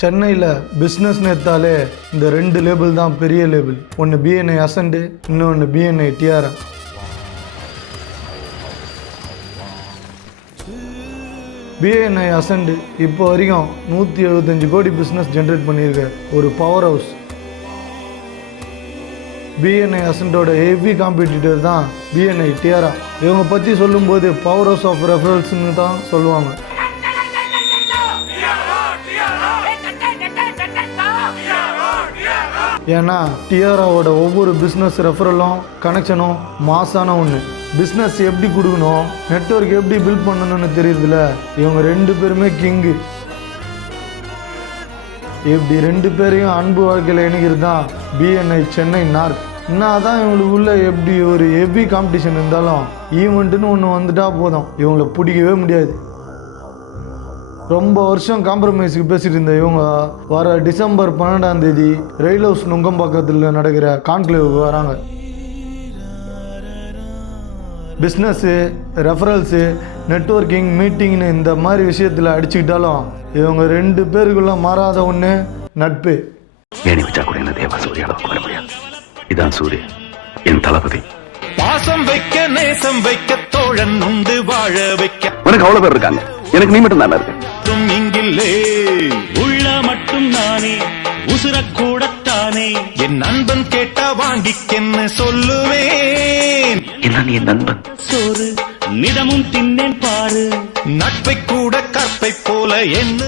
சென்னையில் பிஸ்னஸ்னு எடுத்தாலே இந்த 2 லேபிள் தான் பெரிய லேபிள். ஒன்று BNI அசண்ட், இன்னொன்று BNI TRM. BNI அசண்ட் இப்போ வரைக்கும் 175 கோடி பிஸ்னஸ் ஜென்ரேட் பண்ணியிருக்க ஒரு பவர் ஹவுஸ். BNI அசண்டோட ஹெவி காம்படிட்டர் தான் BNI TRM. இவங்க பற்றி சொல்லும்போது பவர் ஹவுஸ் ஆஃப் ரெஃபரல்ஸ்னு தான் சொல்லுவாங்க. ஏன்னா TRMோட ஒவ்வொரு பிஸ்னஸ் ரெஃபரலும் கனெக்ஷனும் மாசான ஒன்று. பிஸ்னஸ் எப்படி கொடுக்கணும், நெட்வொர்க் எப்படி பில்ட் பண்ணணும்னு தெரியுதுல, இவங்க 2 பேருமே கிங்கு. இப்படி 2 பேரையும் அன்பு வாழ்க்கையில் இணைக்கிறது தான் BNI சென்னை நார்த். என்ன தான் இவங்களுக்குள்ள எப்படி ஒரு ஹெவி காம்படிஷன் இருந்தாலும் ஈவெண்ட்டுன்னு ஒன்று வந்துட்டா போதும், இவங்களை பிடிக்கவே முடியாது. ரொம்ப வருஷம் காம்ப்ரமைஸுக்கு பேசிட்டு இருந்த இவங்க வர டிசம்பர் 12ஆம் தேதி ரயில் ஹவுஸ் நுங்கம்பாக்கத்தில் நடக்கிற கான்க்ளேவுக்கு வராங்க. பிஸ்னஸ்ஸு, ரெஃபரல்ஸு, நெட்வொர்க்கிங், மீட்டிங்னு இந்த மாதிரி விஷயத்தில் அடிச்சுக்கிட்டாலும் இவங்க 2 பேருக்குள்ள மாறாத ஒன்று நட்பு. ஏணி வச்சா கூட என்ன தேவா சூரிய அளவுக்கு வர முடியாது. இதான் சூரிய என் தளபதி. பாசம் வைக்க நேசம் வைக்க தோழன் உண்டு வாழ வைக்க. உனக்கு அவ்வளவு பேர் இருக்காங்க, எனக்கு நீ மட்டும் தானே இருக்கு. இங்கில்லே உள்ள மட்டும் நானே உசுரக்கூடத்தானே. என் நண்பன் கேட்டா வாங்கிக்கென்னு சொல்லுவேன். என்ன நீ என் நண்பன்? சோறு நிதமும் தின்னேன் பாரு. நட்பை கூட கற்பை போல என்ன